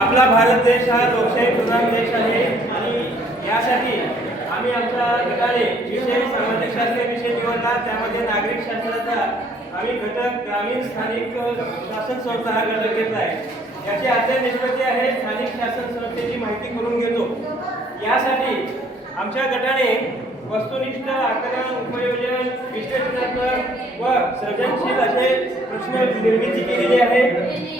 आपला भारत देश हा लोकशाही प्रधान देश आहे आणि यासाठी आम्ही आमच्या गटाने विषय सामाजिक शास्त्रीय विषय निवडला. त्यामध्ये नागरिक शास्त्राचा आम्ही घटक ग्रामीण स्थानिक शासन संस्था हा घटक घेतला आहे. याची आद्य निष्पत्ती आहे. स्थानिक शासन संस्थेची माहिती करून घेतो. यासाठी आमच्या गटाने वस्तुनिष्ठ आकलन उपयोजन विश्लेषणात्मक व सर्जनशील असे प्रश्न निर्मिती केलेली आहे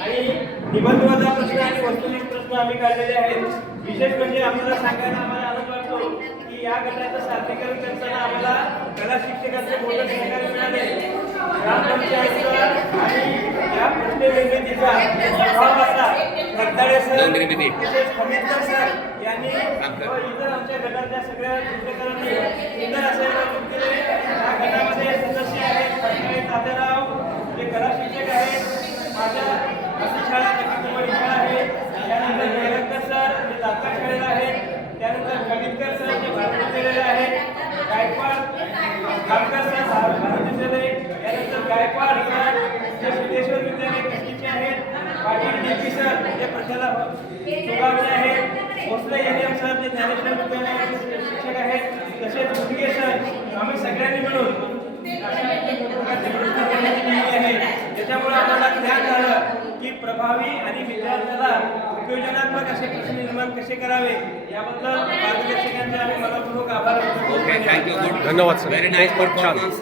आणि निबंधवाचा प्रश्न आणि वस्तुनिष्ठ प्रश्न आम्ही काढलेले आहेत. विशेष म्हणजे आपल्याला सांगायला आम्हाला आनंद वाटतो की या गटाचं सादरीकरण करताना आम्हाला कला शिक्षकांचे मोठे सहकार्य मिळाले. ग्रामपंचायतचा आणि या प्रभाव असा सर सर यांनी इतर आमच्या गटातल्या सगळ्या चित्रकारांनी सुंदर असे आयोजन केले या गटामध्ये सदस्य आहेत फडणवीस तात्याराव जे कला शिक्षक आहेत माझ्या वसई शाळा लक्ष्मीवाडी शाळा आहे त्यानंतर जयलंकर सर जे दाता शाळेला आहेत त्यानंतर खमितकर सर जे भारत विद्यालयाला आहेत गायकवाड कामकर सर भारत भारत विद्यालय त्यानंतर गायकवाड सर जे सिद्धेश्वर विद्यालय कृषीचे आहेत पाटील डी सर जे प्रशाला सुगावचे आहेत भोसले एम सर जे ज्ञानेश्वर विद्यालयाचे शिक्षक आहेत. तसेच मुदगे सर आम्ही सगळ्यांनी मिळून त्याच्यामुळे आम्हाला ज्ञान झालं की प्रभावी आणि विद्यार्थ्याला उपयोजनात्मक असे प्रश्न निर्माण कसे करावे याबद्दल मार्गदर्शकांचे आम्ही मनपूर्वक आभार. धन्यवाद सर खूप छान. performance.